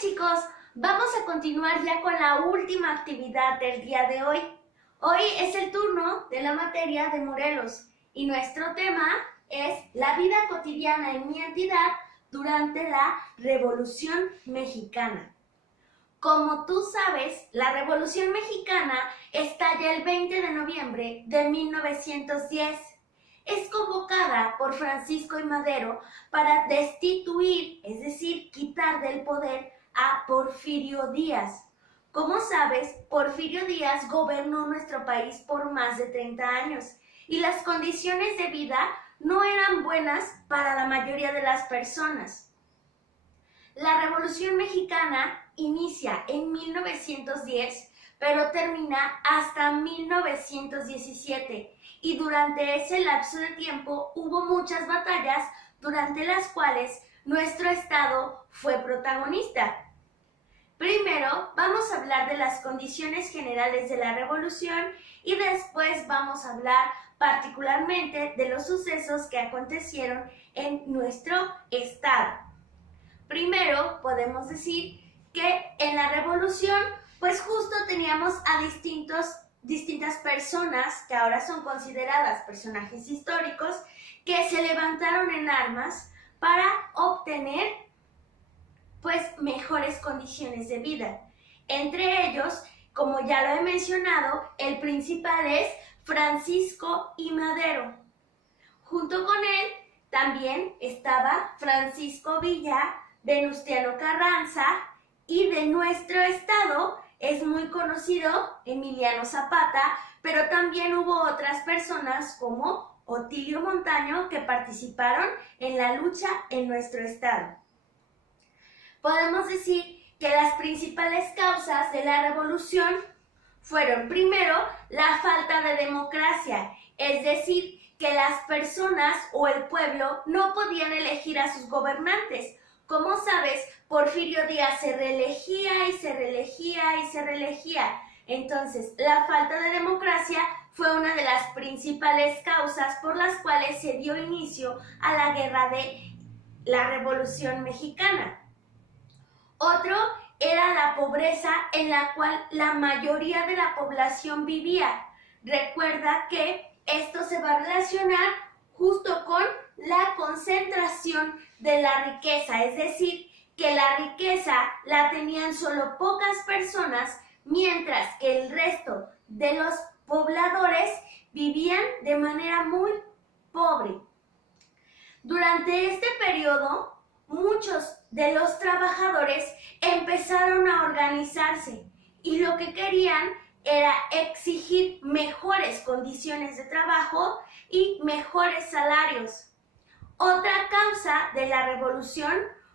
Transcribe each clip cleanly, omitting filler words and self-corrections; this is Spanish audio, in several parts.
chicos, vamos a continuar ya con la última actividad del día de hoy. Hoy es el turno de la materia de Morelos y nuestro tema es la vida cotidiana en mi entidad durante la Revolución Mexicana. Como tú sabes, la Revolución Mexicana estalla el 20 de noviembre de 1910. Es convocada por Francisco I. Madero para destituir, es decir, quitar del poder a Porfirio Díaz. Como sabes, Porfirio Díaz gobernó nuestro país por más de 30 años y las condiciones de vida no eran buenas para la mayoría de las personas. La Revolución Mexicana inicia en 1910, pero termina hasta 1917 y durante ese lapso de tiempo hubo muchas batallas durante las cuales nuestro estado fue protagonista. Primero vamos a hablar de las condiciones generales de la revolución y después vamos a hablar particularmente de los sucesos que acontecieron en nuestro estado. Primero podemos decir que en la revolución pues justo teníamos a distintas personas que ahora son consideradas personajes históricos que se levantaron en armas para obtener pues mejores condiciones de vida. Entre ellos, como ya lo he mencionado, el principal es Francisco I. Madero. Junto con él también estaba Francisco Villa, Venustiano Carranza y de nuestro estado es muy conocido Emiliano Zapata, pero también hubo otras personas como Otilio Montaño que participaron en la lucha en nuestro estado. Podemos decir que las principales causas de la revolución fueron primero la falta de democracia, es decir, que las personas o el pueblo no podían elegir a sus gobernantes. Como sabes, Porfirio Díaz se reelegía y se reelegía y se reelegía. Entonces, la falta de democracia fue una de las principales causas por las cuales se dio inicio a la guerra de la Revolución Mexicana. Otro era la pobreza en la cual la mayoría de la población vivía. Recuerda que esto se va a relacionar justo con la concentración de la riqueza, es decir, que la riqueza la tenían solo pocas personas, mientras que el resto de los pobladores vivían de manera muy pobre. Durante este periodo, muchos de los trabajadores empezaron a organizarse y lo que querían era exigir mejores condiciones de trabajo y mejores salarios. Otra causa de la revolución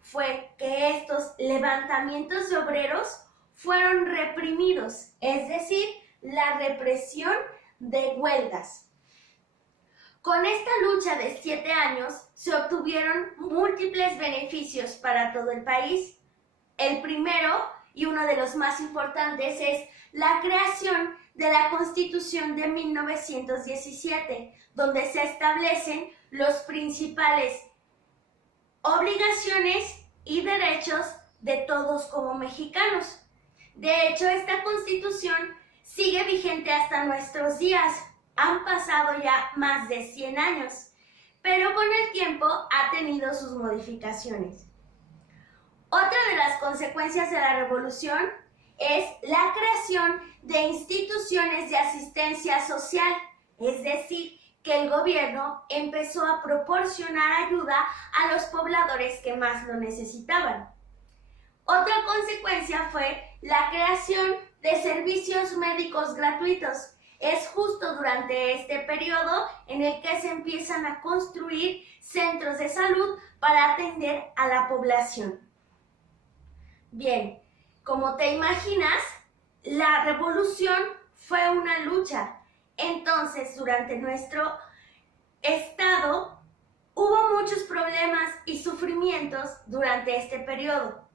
fue que estos levantamientos de obreros fueron reprimidos, es decir, la represión de huelgas. Con esta lucha de 7 años se obtuvieron múltiples beneficios para todo el país. El primero y uno de los más importantes es la creación de la Constitución de 1917, donde se establecen los principales obligaciones y derechos de todos como mexicanos. De hecho, esta Constitución sigue vigente hasta nuestros días. Han pasado ya más de 100 años, pero con el tiempo ha tenido sus modificaciones. Otra de las consecuencias de la revolución es la creación de instituciones de asistencia social, es decir, que el gobierno empezó a proporcionar ayuda a los pobladores que más lo necesitaban. Otra consecuencia fue la creación de servicios médicos gratuitos. Es justo durante este periodo en el que se empiezan a construir centros de salud para atender a la población. Bien, como te imaginas, la revolución fue una lucha. Entonces, durante nuestro estado, hubo muchos problemas y sufrimientos durante este periodo.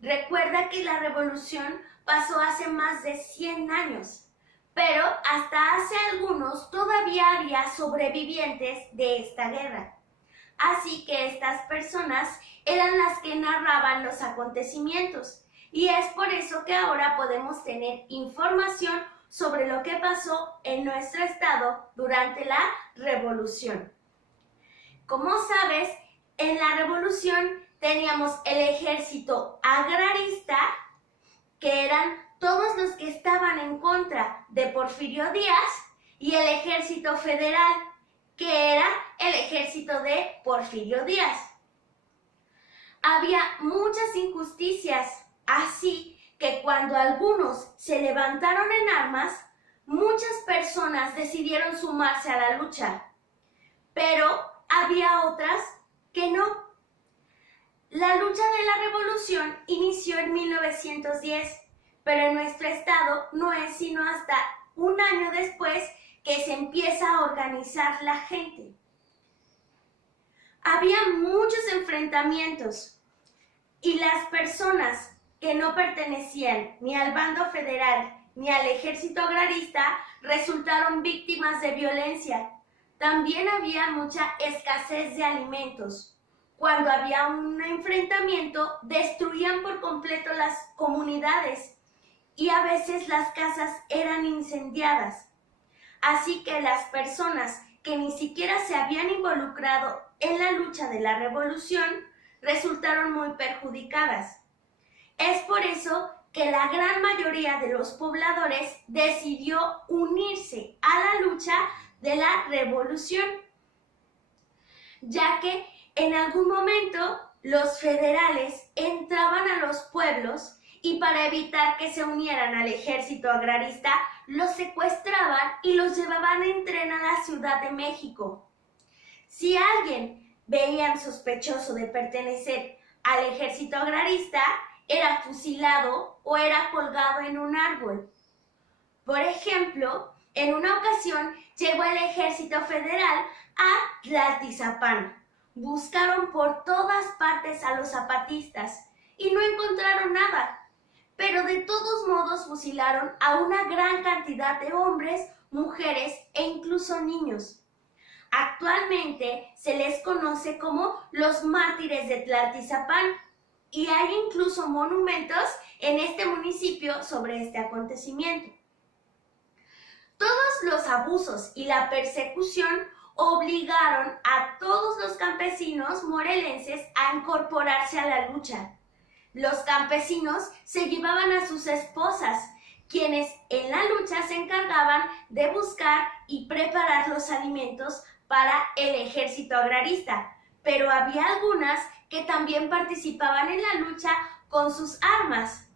Recuerda que la revolución pasó hace más de 100 años, pero hasta hace algunos todavía había sobrevivientes de esta guerra. Así que estas personas eran las que narraban los acontecimientos. Y es por eso que ahora podemos tener información sobre lo que pasó en nuestro estado durante la revolución. Como sabes, en la revolución teníamos el ejército agrarista, que eran todos los que estaban en contra de Porfirio Díaz, y el ejército federal, que era el ejército de Porfirio Díaz. Había muchas injusticias, así que cuando algunos se levantaron en armas, muchas personas decidieron sumarse a la lucha, pero había otras que no. La lucha de la revolución inició en 1910, pero en nuestro estado no es sino hasta un año después que se empieza a organizar la gente. Había muchos enfrentamientos y las personas que no pertenecían ni al bando federal ni al ejército agrarista resultaron víctimas de violencia. También había mucha escasez de alimentos. Cuando había un enfrentamiento, destruían por completo las comunidades y a veces las casas eran incendiadas. Así que las personas que ni siquiera se habían involucrado en la lucha de la revolución resultaron muy perjudicadas. Es por eso que la gran mayoría de los pobladores decidió unirse a la lucha de la revolución, ya que en algún momento los federales entraban a los pueblos y para evitar que se unieran al ejército agrarista, los secuestraban y los llevaban en tren a la Ciudad de México. Si alguien veían sospechoso de pertenecer al ejército agrarista, era fusilado o era colgado en un árbol. Por ejemplo, en una ocasión llegó el ejército federal a Tlaltizapán. Buscaron por todas partes a los zapatistas y no encontraron nada, pero de todos modos fusilaron a una gran cantidad de hombres, mujeres e incluso niños. Actualmente se les conoce como los mártires de Tlaltizapán y hay incluso monumentos en este municipio sobre este acontecimiento. Todos los abusos y la persecución obligaron a todos los campesinos morelenses a incorporarse a la lucha. Los campesinos se llevaban a sus esposas, quienes en la lucha se encargaban de buscar y preparar los alimentos para el ejército agrarista, pero había algunas que también participaban en la lucha con sus armas.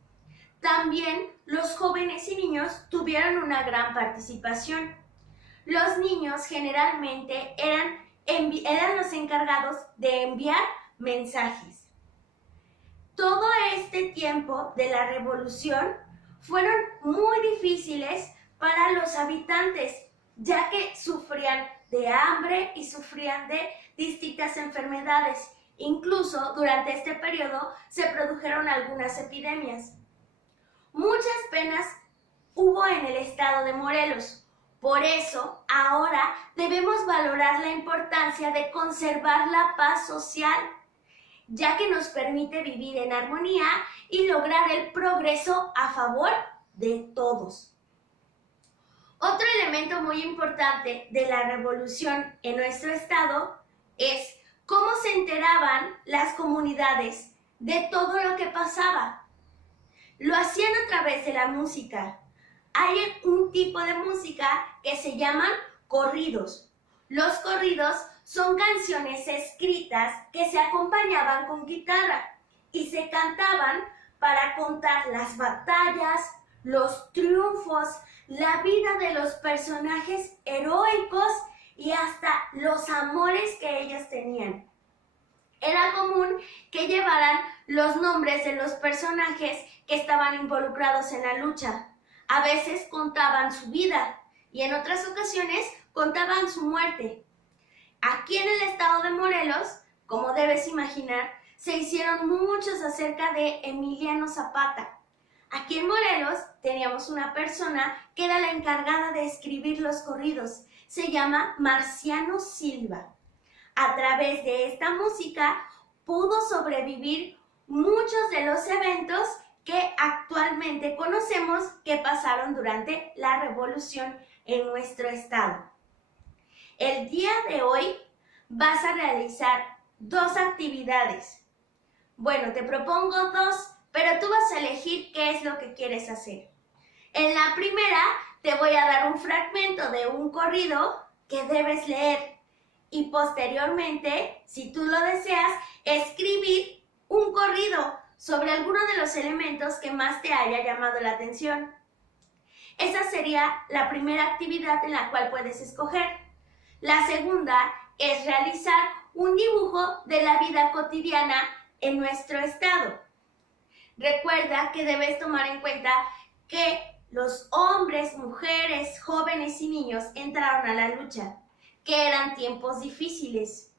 También los jóvenes y niños tuvieron una gran participación. Los niños generalmente eran los encargados de enviar mensajes. Todo este tiempo de la revolución fueron muy difíciles para los habitantes, ya que sufrían de hambre y sufrían de distintas enfermedades. Incluso durante este periodo se produjeron algunas epidemias. Muchas penas hubo en el estado de Morelos. Por eso, ahora debemos valorar la importancia de conservar la paz social, ya que nos permite vivir en armonía y lograr el progreso a favor de todos. Otro elemento muy importante de la revolución en nuestro estado es cómo se enteraban las comunidades de todo lo que pasaba. Lo hacían a través de la música. Hay un tipo de música que se llaman corridos. Los corridos son canciones escritas que se acompañaban con guitarra y se cantaban para contar las batallas, los triunfos, la vida de los personajes heroicos y hasta los amores que ellos tenían. Era común que llevaran los nombres de los personajes que estaban involucrados en la lucha. A veces contaban su vida y en otras ocasiones contaban su muerte. Aquí en el estado de Morelos, como debes imaginar, se hicieron muchos acerca de Emiliano Zapata. Aquí en Morelos teníamos una persona que era la encargada de escribir los corridos. Se llama Marciano Silva. a través de esta música pudo sobrevivir muchos de los eventos que actualmente conocemos que pasaron durante la revolución en nuestro estado. El día de hoy vas a realizar 2 actividades. Bueno, te propongo 2, pero tú vas a elegir qué es lo que quieres hacer. En la primera te voy a dar un fragmento de un corrido que debes leer y posteriormente, si tú lo deseas, escribir un corrido sobre alguno de los elementos que más te haya llamado la atención. Esa sería la primera actividad en la cual puedes escoger. La segunda es realizar un dibujo de la vida cotidiana en nuestro estado. Recuerda que debes tomar en cuenta que los hombres, mujeres, jóvenes y niños entraron a la lucha, que eran tiempos difíciles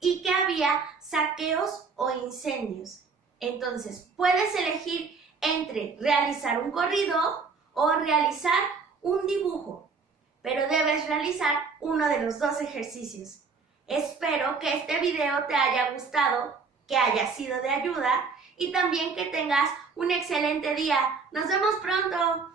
y que había saqueos o incendios. Entonces, puedes elegir entre realizar un corrido o realizar un dibujo, pero debes realizar uno de los 2 ejercicios. Espero que este video te haya gustado, que haya sido de ayuda y también que tengas un excelente día. ¡Nos vemos pronto!